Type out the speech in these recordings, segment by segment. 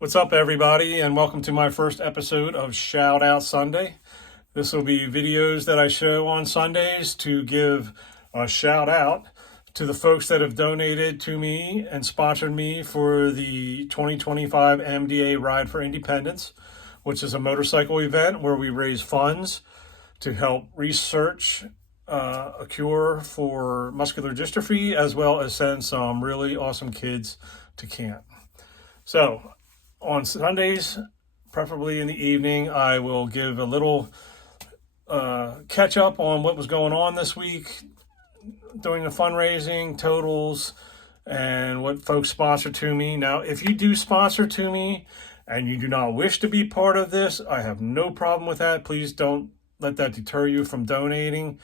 What's up, everybody, and welcome to my first episode of Shout Out Sunday. This will be videos that I show on Sundays to give a shout out to the folks that have donated to me and sponsored me for the 2025 MDA Ride for Independence, which is a motorcycle event where we raise funds to help research a cure for muscular dystrophy, as well as send some really awesome kids to camp. So, on Sundays, preferably in the evening, I will give a little catch up on what was going on this week, doing the fundraising totals, and what folks sponsor to me. Now, if you do sponsor to me and you do not wish to be part of this, I have no problem with that. Please don't let that deter you from donating.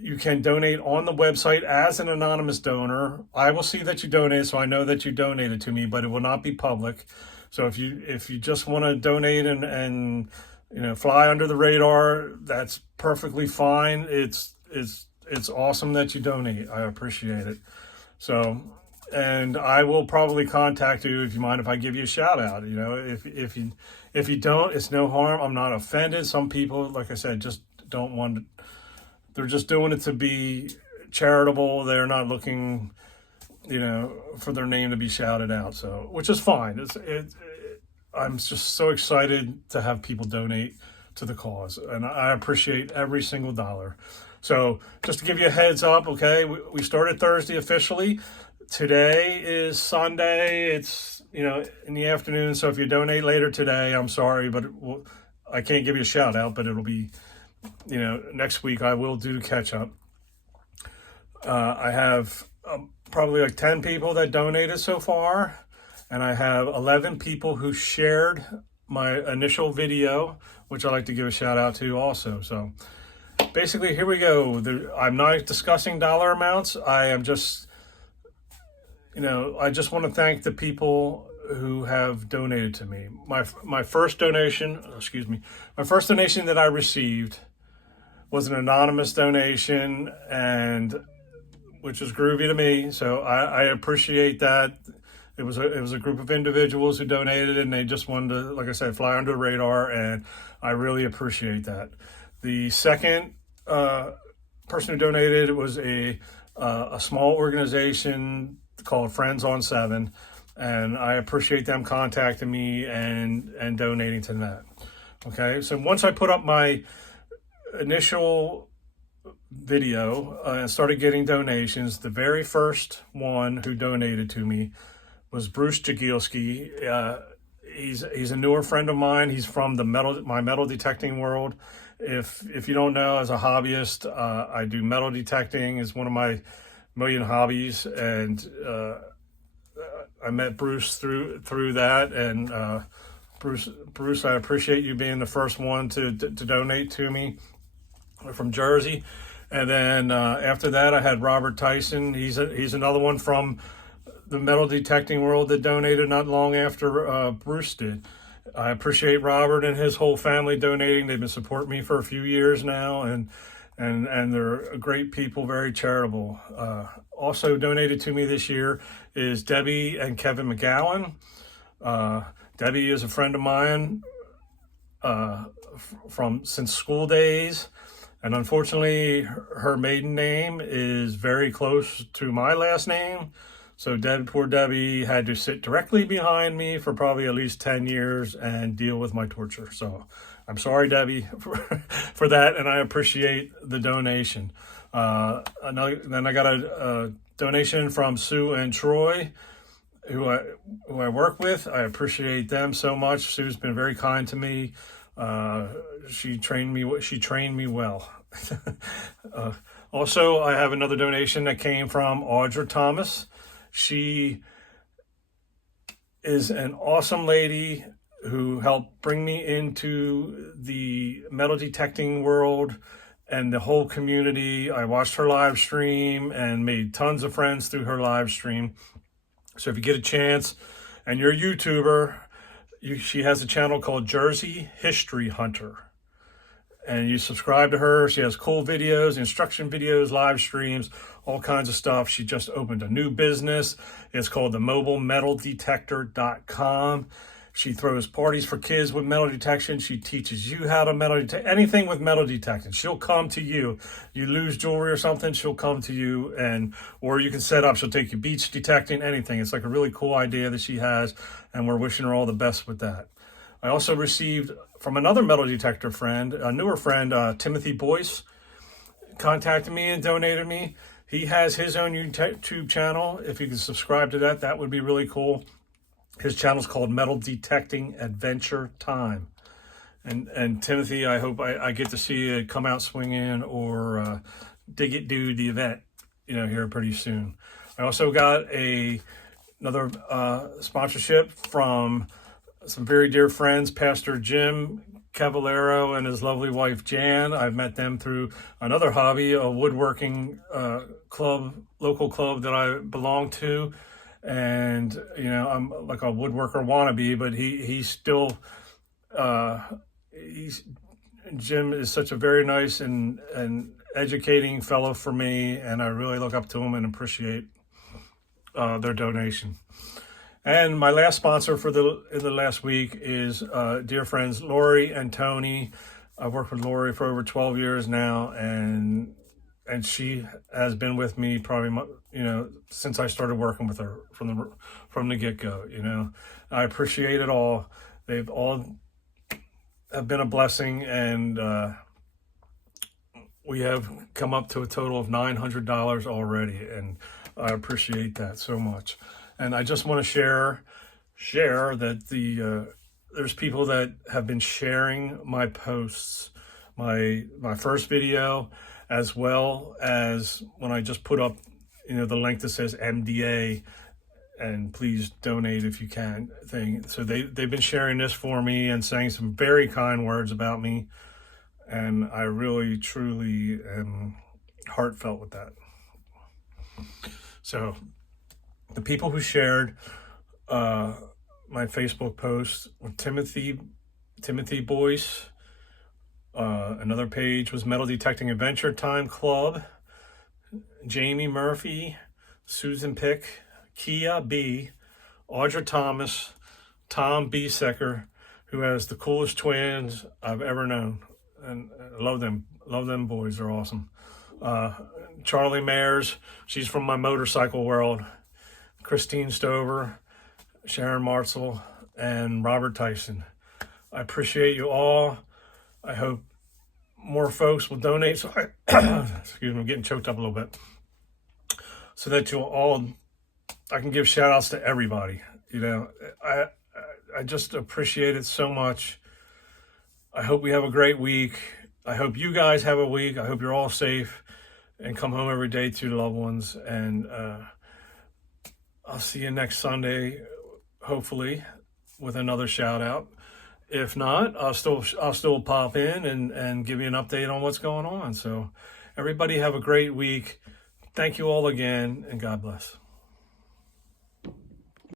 You can donate on the website as an anonymous donor. I will see that you donated, so I know that you donated to me, but it will not be public. So if you just want to donate and fly under the radar, that's perfectly fine. It's awesome that you donate. I appreciate it. So, and I will probably contact you if you mind if I give you a shout out. If you don't, it's no harm. I'm not offended. Some people, like I said, just don't want to. They're just doing it to be charitable. They're not looking, for their name to be shouted out. So, which is fine. I'm just so excited to have people donate to the cause, and I appreciate every single dollar. So, just to give you a heads up, okay, we started Thursday officially. Today is Sunday. It's in the afternoon. So if you donate later today, I'm sorry, but I can't give you a shout out. But it'll be. Next week I will do catch up. I have probably like 10 people that donated so far, and I have 11 people who shared my initial video, which I like to give a shout out to also. So basically, here we go. I'm not discussing dollar amounts. I am just, I just want to thank the people who have donated to me. My first donation that I received was an anonymous donation, and which was groovy to me. So I appreciate that. It was a group of individuals who donated, and they just wanted to, like I said, fly under the radar, and I really appreciate that. The second person who donated was a small organization called Friends on Seven, and I appreciate them contacting me and donating to that. Okay, so once I put up my initial video and started getting donations, the very first one who donated to me was Bruce Jagielski. He's a newer friend of mine. He's from my metal detecting world. If you don't know, as a hobbyist, I do metal detecting. It's one of my million hobbies, and I met Bruce through that. And Bruce, I appreciate you being the first one to donate to me from Jersey. And then after that, I had Robert Tyson. He's another one from the metal detecting world that donated not long after Bruce did. I appreciate Robert and his whole family donating. They've been supporting me for a few years now, and they're great people, very charitable. Also donated to me this year is Debbie and Kevin McGowan. Debbie is a friend of mine from since school days. And unfortunately, her maiden name is very close to my last name. So poor Debbie had to sit directly behind me for probably at least 10 years and deal with my torture. So I'm sorry, Debbie, for that, and I appreciate the donation. Then I got a donation from Sue and Troy, who I work with. I appreciate them so much. Sue's been very kind to me. She trained me well. Also, I have another donation that came from Audra Thomas. She is an awesome lady who helped bring me into the metal detecting world and the whole community. I watched her live stream and made tons of friends through her live stream. So if you get a chance and you're a YouTuber, she has a channel called Jersey History Hunter. and you subscribe to her. She has cool videos, instruction videos, live streams, all kinds of stuff. She just opened a new business. It's called the mobilemetaldetector.com. She throws parties for kids with metal detection. She teaches you how to metal detect, anything with metal detection. She'll come to you. You lose jewelry or something, she'll come to you, or you can set up. She'll take you beach detecting, anything. It's like a really cool idea that she has, and we're wishing her all the best with that. I also received from another metal detector friend, a newer friend, Timothy Boyce, contacted me and donated me. He has his own YouTube channel. If you can subscribe to that, that would be really cool. His channel is called Metal Detecting Adventure Time. And Timothy, I hope I get to see you come out swinging or do the event, here pretty soon. I also got another sponsorship from some very dear friends, Pastor Jim Cavallero and his lovely wife Jan. I've met them through another hobby, a woodworking club, local club that I belong to. And I'm like a woodworker wannabe, but Jim is such a very nice and educating fellow for me, and I really look up to him and appreciate their donation. And my last sponsor in the last week is dear friends Lori and Tony. I've worked with Lori for over 12 years now, and she has been with me probably, since I started working with her from the get-go. I appreciate it all. They've all have been a blessing, and we have come up to a total of $900 already, and I appreciate that so much. And I just want to share that there's people that have been sharing my posts, my first video, as well as when I just put up, the link that says MDA, and please donate if you can thing. So they've been sharing this for me and saying some very kind words about me, and I really, truly am heartfelt with that. So the people who shared my Facebook post were Timothy Boyce. Another page was Metal Detecting Adventure Time Club, Jamie Murphy, Susan Pick, Kia B, Audra Thomas, Tom B. Secker, who has the coolest twins I've ever known. And I love them. Love them boys. They're awesome. Charlie Mayers, she's from my motorcycle world. Christine Stover, Sharon Martzell, and Robert Tyson. I appreciate you all. I hope more folks will donate. So excuse me, I'm getting choked up a little bit. So that I can give shout outs to everybody. I just appreciate it so much. I hope we have a great week. I hope you guys have a week. I hope you're all safe and come home every day to your loved ones. And I'll see you next Sunday, hopefully, with another shout out. If not, I'll still pop in and give you an update on what's going on. So everybody have a great week. Thank you all again, and God bless.